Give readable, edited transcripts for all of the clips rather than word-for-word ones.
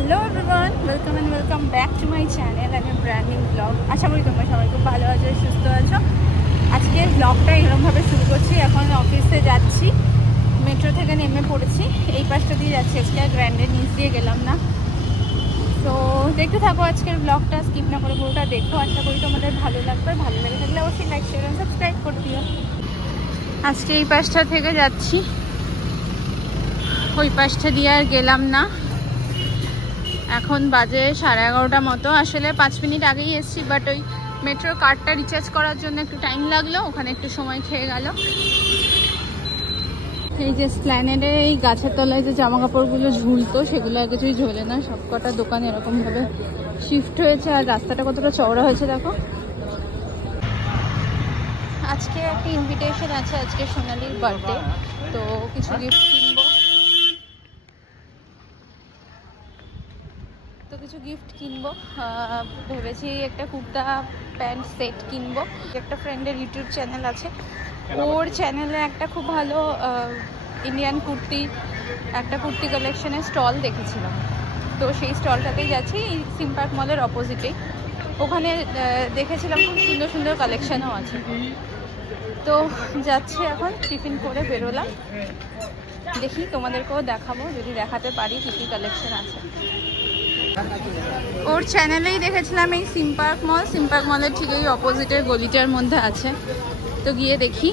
Hello everyone, welcome back to my channel and brand new vlog. আশা করি তোমরা সবাই খুব ভালো আছো, সুস্থ আছো। আজকের ব্লগটা এরকমভাবে শুরু করছি। এখন অফিসে যাচ্ছি, মেট্রো থেকে নেমে পড়েছি, এই পাশটা দিয়ে যাচ্ছি। আজকে আর গ্র্যান্ডের নিচ দিয়ে গেলাম না। তো দেখতে থাকো আজকের ব্লগটা, স্কিপ না করে পুরোটা দেখো। আশা করি তোমাদের ভালো লাগবে। ভালো লেগে থাকলে অবশ্যই লাইক, শেয়ার অ্যান্ড সাবস্ক্রাইব করে দিও। আজকে এই পাশটা থেকে যাচ্ছি, ওই পাশটা দিয়ে আর গেলাম না। এখন বাজে 11:30 মতো। আসলে 5 মিনিট আগেই এসেছি, বাট ওই মেট্রোর কার্ডটা রিচার্জ করার জন্য একটু টাইম লাগলো, ওখানে একটু সময় খেয়ে গেল। এই যে স্প্ল্যানেডে এই গাছের তলায় যে জামা কাপড়গুলো ঝুলতো, সেগুলো আর কিছুই ঝোলে না। সব কটা দোকান এরকমভাবে শিফট হয়েছে। আর রাস্তাটা কতটা চওড়া হয়েছে দেখো। আজকে একটা ইনভিটেশন আছে, আজকে সোনালির বার্থডে, তো কিছু গিফট কিনবো। ভেবেছি একটা কুর্তা প্যান্ট সেট কিনবো। একটা ফ্রেন্ডের ইউটিউব চ্যানেল আছে, ওর চ্যানেলে একটা খুব ভালো ইন্ডিয়ান একটা কুর্তি কালেকশনের স্টল দেখেছিলাম। তো সেই স্টলটাতেই যাচ্ছি, সিম পার্ক মলের অপোজিটেই। ওখানে দেখেছিলাম খুব সুন্দর সুন্দর কালেকশনও আছে। তো যাচ্ছি, এখন টিফিন করে বেরোলাম। দেখি তোমাদেরকেও দেখাবো, যদি দেখাতে পারি কী কী কালেকশন আছে। ওর চ্যানেলেই দেখেছিলাম এই সিম পার্ক মলের ঠিক এই অপোজিটের গলিটার মধ্যে আছে। তো গিয়ে দেখি।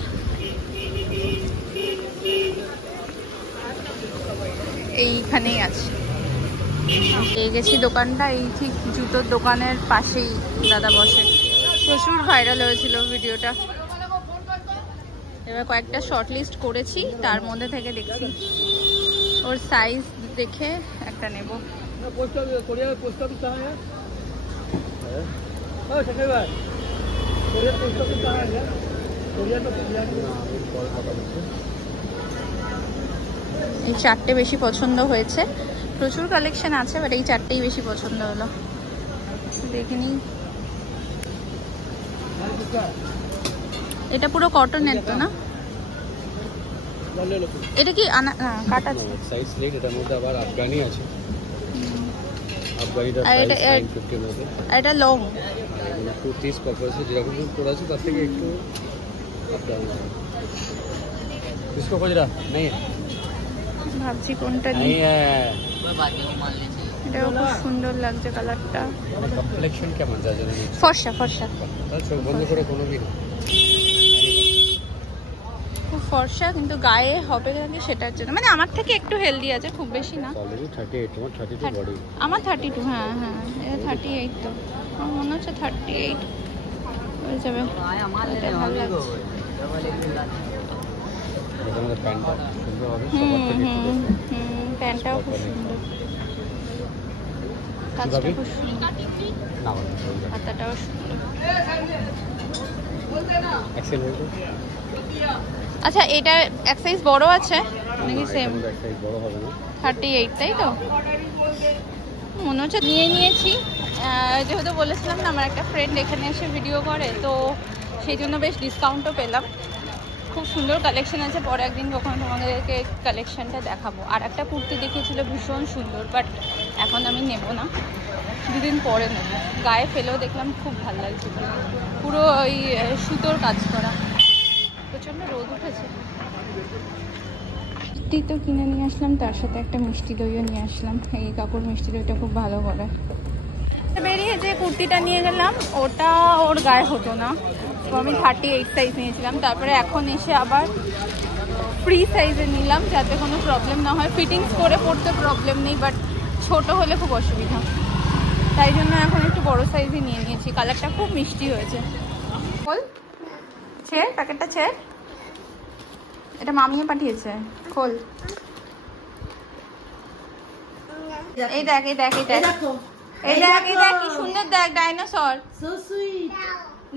এইখানেই আছে, পেয়ে গেছি দোকানটা। এই ঠিক জুতোর দোকানের পাশেই দাদা বসে। প্রচুর ভাইরাল হয়েছিল ভিডিওটা। এবার কয়েকটা শর্ট লিস্ট করেছি, তার মধ্যে থেকে দেখছি ওর সাইজ দেখে একটা নেব। এই চারটে বেশি পছন্দ হয়েছে। প্রচুর কালেকশন আছে, বাট এই চারটেই বেশি পছন্দ হলো। দেখিনি, এটা পুরো কটনের তো না? এটা কি কাট আছে? সাইজ নেই, এটার মধ্যে আবার আফগানি আছে। আফগানিটা প্রাইস 950 এর মধ্যে। এটা লং, মানে কুর্তিস পারপাসে যেরকম পড়া আছে তার থেকে একটু আফগানি। इसको खोज रहा नहीं है, ভাবছি কোনটা নিই। এটা খুব সুন্দর লাগছে কালারটা। কমপ্লেক্সন কেমন যায় জানেন? ফর্সা তাহলে চোখ বন্ধ করে কোনো কি না, খুব ফর্সা, কিন্তু গায়ে হবে নাকি সেটার জন্য। মানে আমার থেকে একটু হেলদি আছে, খুব বেশি না। অলরেডি 38, তোমার 32 বডি, আমার 32। হ্যাঁ এটা 38, তো আমার মনে হচ্ছে 38 হয়ে যাবে। এটা ভালো লাগছে। তোমাদের প্যান্টটা সুন্দর হবে, সবার থেকে একটু প্যান্টটাও খুব সুন্দর, কাজটা খুব সুন্দর, হাতাটাও সুন্দর। এক্সেল হয়েছে। আচ্ছা, এটা এক সাইজ বড় আছে নাকি সেম? এক সাইজ বড় হবে না, 38 তাই তো মনে হচ্ছে। নিয়েছি, যেহেতু বলেছিলাম না আমার একটা ফ্রেন্ড এখানে এসে ভিডিও করে, তো সেই জন্য বেশ ডিসকাউন্টও পেলাম। খুব সুন্দর কালেকশন আছে, পরে একদিন কখনো তোমাদেরকে কালেকশনটা দেখাবো। আর একটা কুর্তি দেখিয়েছিল ভীষণ সুন্দর, বাট এখন আমি নেব না, দুদিন পরে নেব। গায়ে ফেলেও দেখলাম খুব ভালো লাগছে, পুরো ওই সুতোর কাজ করা। প্রচণ্ড রোদ উঠেছে। কুর্তি তো কিনে নিয়ে আসলাম, তার সাথে একটা মিষ্টি দইও নিয়ে আসলাম। এই কাকুর মিষ্টি দইটা খুব ভালো করে। বেরিয়ে যে কুর্তিটা নিয়ে গেলাম, ওটা ওর গায়ে হতো না, তো আমি 38 সাইজ নিয়েছিলাম। তারপরে এখন এসে আবার ফ্রি সাইজে নিলাম, যাতে কোনো প্রবলেম না হয়। ফিটিংস করে পড়তে প্রবলেম নেই, বাট ছোট হলে খুব অসুবিধা, তাই জন্য এখন একটু বড় সাইজই নিয়ে নিয়েছি। কালারটা খুব মিষ্টি হয়েছে। খোল, ছেড় প্যাকেটটা, ছেড়। এটা মামিয়ে পাঠিয়েছে, খোল। এই দেখ কি সুন্দর, দেখ ডাইনোসর।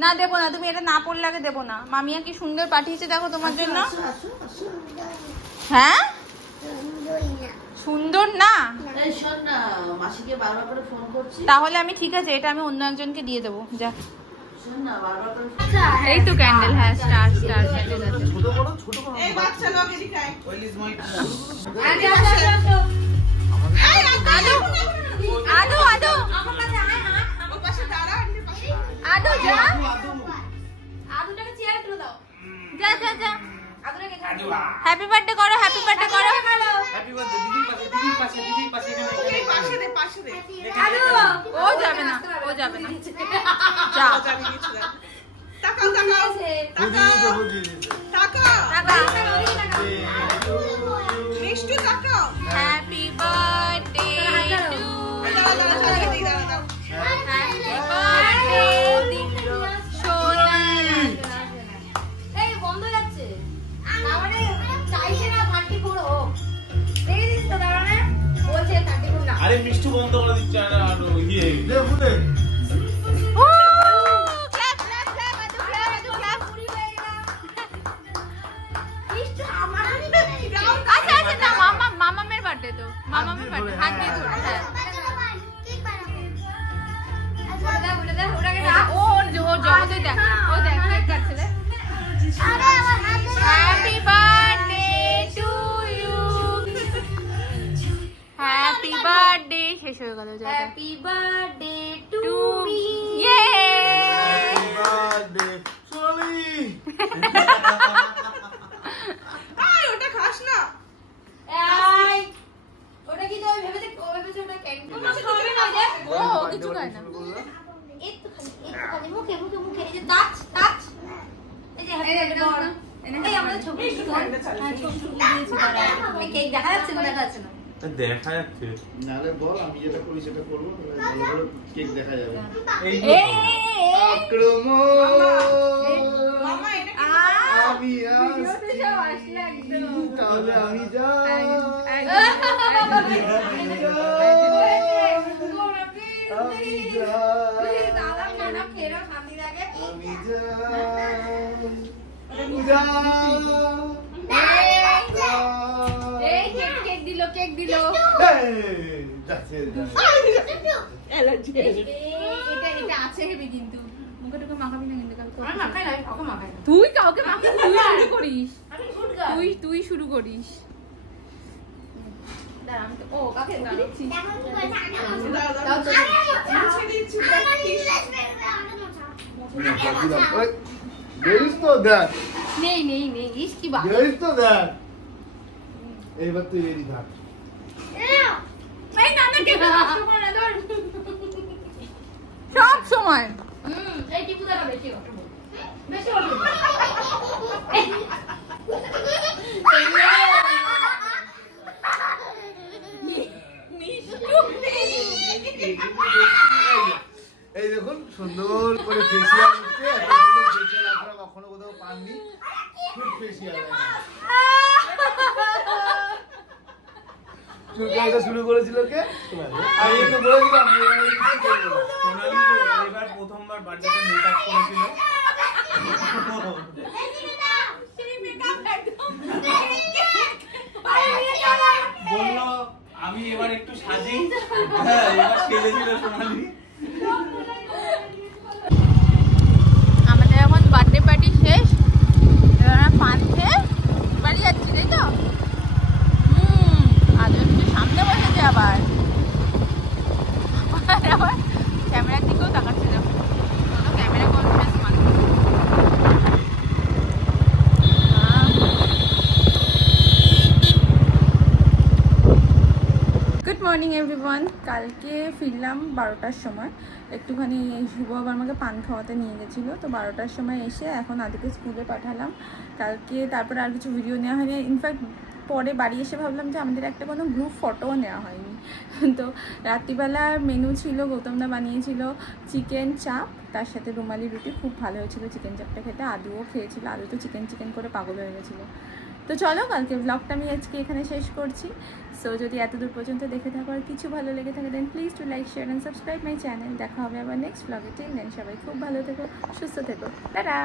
না দেবো না, তুমি এটা না পড়লে আগে দেবো না। মামিয়া কি সুন্দর পাঠিয়েছে দেখো তোমার জন্য। হ্যাঁ সুন্দর না, তাহলে আমি ঠিক আছে, এটা আমি অন্য একজনকে দিয়ে দেবো। যা, এই তো ক্যান্ডেল। হ্যাঁ, স্টার ক্যান্ডেল আছে। ও যাবে না যা হ্যাপি বার্থডে আরে মিষ্টি বন্ধ করে দিচ্ছে আর ইয়ে মামামের বার্থডে তো মামামের বার্থডে হাত দিয়ে ধরে ও জগতে দেখ ও দেখ কাটছে রে happy birthday to you happy birthday শেষ হয়ে গেল হ্যাপি বার্থডে টু মি ইয়ে হ্যাপি বার্থডে সোনালি আই ওটা খাস না এই ওটা কি তুই ভেবেছে ওটা ক্যান্ডি খাবে না যে ও কিছু খায় না একটুখানি মুখে এই যে টাচ এই যে এই আমরা ছবি দিয়েছি দাঁড়া এই কেক দেখা যাচ্ছে না দেখা যাচ্ছে নালে বল আমি যেটা করি সেটা করব ভালো করে কেক দেখা যাবে এই আক্রমণ মামা এটা আমি আসছি তাহলে আমি যাই কেক দিল অ্যালার্জি এটা আছে হেবি কিন্তু মুখে টুকে মাখাবি না কিন্তু তুই কাউকে মাখাবি তুই শুরু করিস ও কাকে দিচ্ছিস নেই ইস কি বাত এইবার তুই রেডি থাক সব সময় এই দেখুন সুন্দর করে ফেসিয়াল হচ্ছে ফেসিয়াল আপনারা কখনো কোথাও পাননি খুব ফেসিয়াল চুলকাইটা শুরু করেছিল কে আমি তো বলেছিলাম সোনালি এবার প্রথমবার বার্থডেতে মেকআপ করেছিল বললো আমি এবার একটু সাজি হ্যাঁ এবার সেজেছিল সোনালি আমাদের এখন বার্থডে পার্টি শেষ এবার আমরা পান খেয়ে বাড়ি যাচ্ছি তাই তো আজ একটু সামনে বসেছে আবার ক্যামেরার দিকেও তাকাচ্ছে না ক্যামেরা কনফিডেন্স মানুষ গুড মর্নিং এভরিওয়ান কালকে ফিরলাম 12টার সময় একটুখানি শুভ আবার আমাকে পান খাওয়াতে নিয়ে গেছিলো তো 12টার সময় এসে এখন আদিকে স্কুলে পাঠালাম কালকে তারপরে আর কিছু ভিডিও নেওয়া হয়নি ইনফ্যাক্ট পরে বাড়ি এসে ভাবলাম যে আমাদের একটা কোনো গ্রুপ ফটোও নেওয়া হয়নি তো রাত্রিবেলার মেনু ছিল গৌতমদা বানিয়েছিল চিকেন চাপ তার সাথে রুমালি রুটি খুব ভালো হয়েছিল চিকেন চাপটা খেতে আদুও খেয়েছিল আদু তো চিকেন করে পাগল হয়ে গেছিলো তো চলো কালকে ব্লগটা আমি আজকে এখানে শেষ করছি সো যদি এত দূর পর্যন্ত দেখে থাকো আর কিছু ভালো লেগে থাকে then please to like share and subscribe my channel দেখা হবে আবার নেক্সট ব্লগে টিল দেন সবাই খুব ভালো থেকো সুস্থ থেকো টাটা।